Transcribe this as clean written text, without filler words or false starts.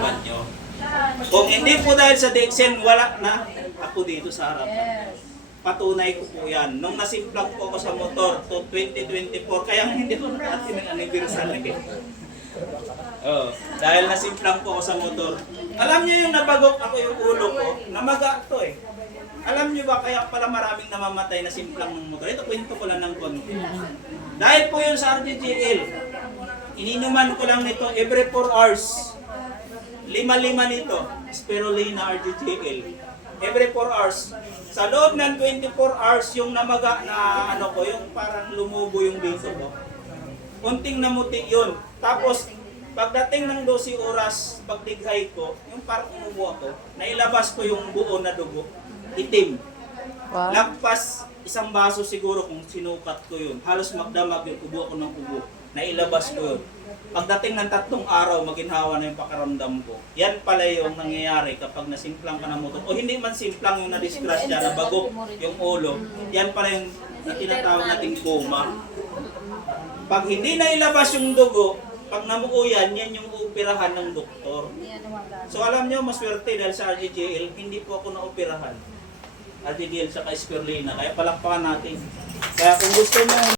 nyo. Kung hindi po dahil sa Dexen, wala na ako dito sa harapan. Patunay ko po yan. Nung nasimplang po ako sa motor to 2024, kaya hindi ko natin ng anniversary eh. Oh, dahil nasimplang po ako sa motor. Alam niyo yung nabagok ako yung ulo ko, namaga to eh. Alam niyo ba kaya pala maraming namamatay na simplang ng motor? Ito kwento ko lang ng konti. Dahil po yun sa RDGL, ininuman ko lang nito every 4 hours. 5 nito, Spirulina RDGL. Every 4 hours. Sa loob ng 24 hours, yung namaga na ano ko, yung parang lumubo yung dito ko. Kunting namuti yun. Tapos, pagdating ng 12 oras, pagdighay ko, yung parang umubo ako, nailabas ko yung buo na dugo. Itim. Wow. Lagpas isang baso siguro kung sinukat ko yun. Halos magdamag yung ubo ako ng ubo. Nailabas ko yun. Pagdating ng 3 araw, maginhawa na yung pakaramdam ko. Yan pala yung nangyayari kapag nasimplang ka ng motor. O hindi man simplang yung na-discrash dyan, nabagok yung ulo. Yan pala yung tinatawag nating coma. Pag hindi na ilabas yung dugo, pag namuo yan, yan yung upirahan ng doktor. So alam nyo, maswerte dahil sa RGGL, hindi po ako naoperahan. RGGL sa Spirulina, kaya palakpakan natin. Kaya kung gusto mo